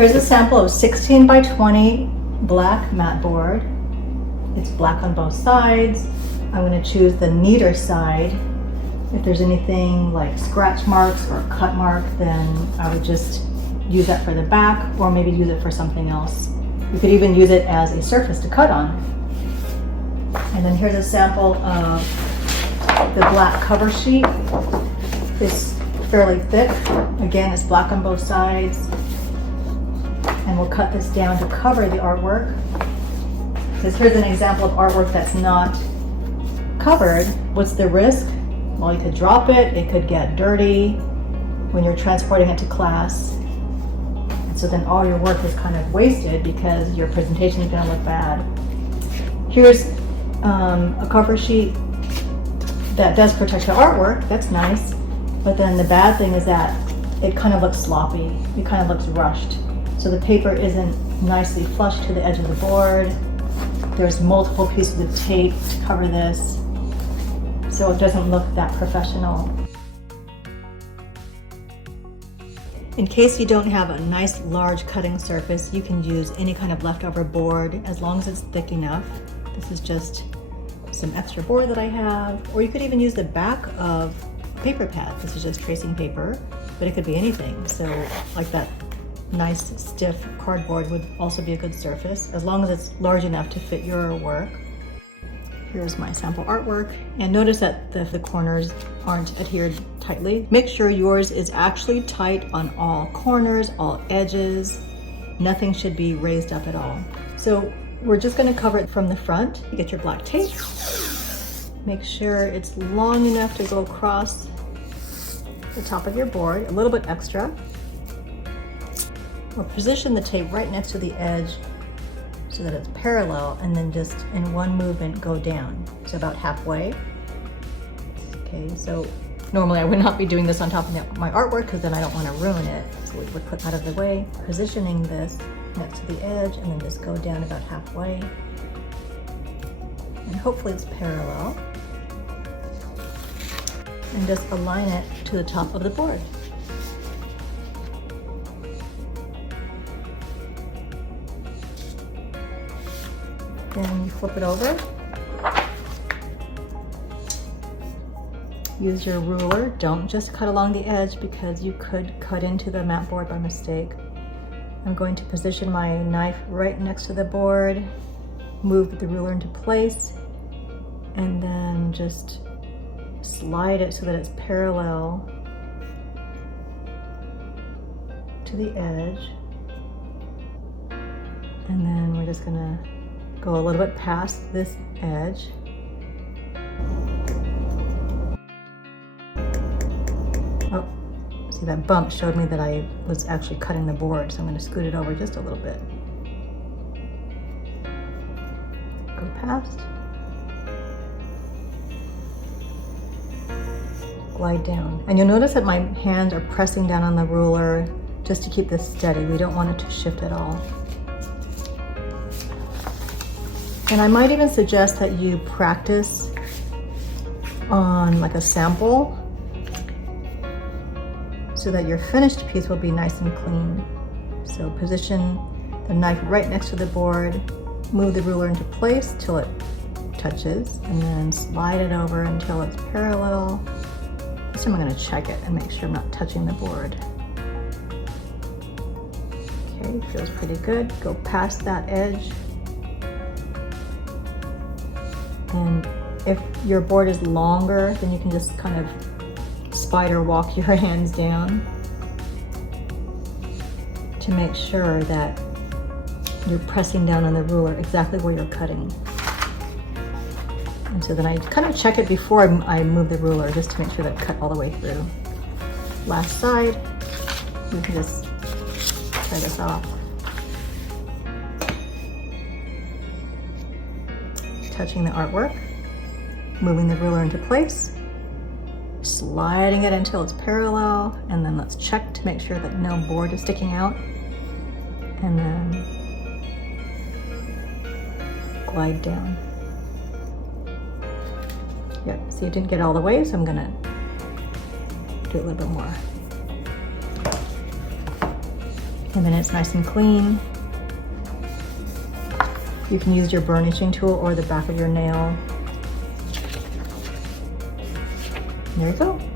Here's a sample of 16 by 20 black mat board. It's black on both sides. I'm going to choose the neater side. If there's anything like scratch marks or cut mark, then I would just use that for the back, or maybe use it for something else. You could even use it as a surface to cut on. And then here's a sample of the black cover sheet. It's fairly thick. Again, it's black on both sides. And we'll cut this down to cover the artwork. Because here's an example of artwork that's not covered. What's the risk? Well, you could drop it, it could get dirty when you're transporting it to class. And so then all your work is kind of wasted because your presentation is going to look bad. Here's a cover sheet that does protect the artwork. That's nice. But then the bad thing is that it kind of looks sloppy. It kind of looks rushed. So the paper isn't nicely flush to the edge of the board. There's multiple pieces of tape to cover this, so it doesn't look that professional. In case you don't have a nice large cutting surface, you can use any kind of leftover board as long as it's thick enough. This is just some extra board that I have, or you could even use the back of a paper pad. This is just tracing paper, but it could be anything. So like that nice stiff cardboard would also be a good surface, as long as it's large enough to fit your work. Here's my sample artwork, and notice that the corners aren't adhered tightly. Make sure yours is actually tight on all corners, all edges. Nothing should be raised up at all. So we're just going to cover it from the front. You get your black tape. Make sure it's long enough to go across the top of your board, a little bit extra. We'll position the tape right next to the edge so that it's parallel, and then just in one movement go down. So about halfway. Okay, so normally I would not be doing this on top of my artwork because then I don't want to ruin it. So we would put that out of the way, positioning this next to the edge, and then just go down about halfway. And hopefully it's parallel. And just align it to the top of the board. Then you flip it over. Use your ruler. Don't just cut along the edge because you could cut into the mat board by mistake. I'm going to position my knife right next to the board, move the ruler into place, and then just slide it so that it's parallel to the edge. And then we're just gonna go a little bit past this edge. Oh, see, that bump showed me that I was actually cutting the board, so I'm going to scoot it over just a little bit. Go past. Glide down. And you'll notice that my hands are pressing down on the ruler just to keep this steady. We don't want it to shift at all. And I might even suggest that you practice on like a sample so that your finished piece will be nice and clean. So position the knife right next to the board, move the ruler into place till it touches, and then slide it over until it's parallel. This time I'm going to check it and make sure I'm not touching the board. Okay, feels pretty good. Go past that edge. And if your board is longer, then you can just kind of spider walk your hands down to make sure that you're pressing down on the ruler exactly where you're cutting. And so then I kind of check it before I move the ruler just to make sure that I cut all the way through. Last side, you can just try this off. Touching the artwork, moving the ruler into place, sliding it until it's parallel, and then let's check to make sure that no board is sticking out, and then glide down. Yep, see, it didn't get all the way, so I'm gonna do a little bit more. And then it's nice and clean. You can use your burnishing tool or the back of your nail. There you go.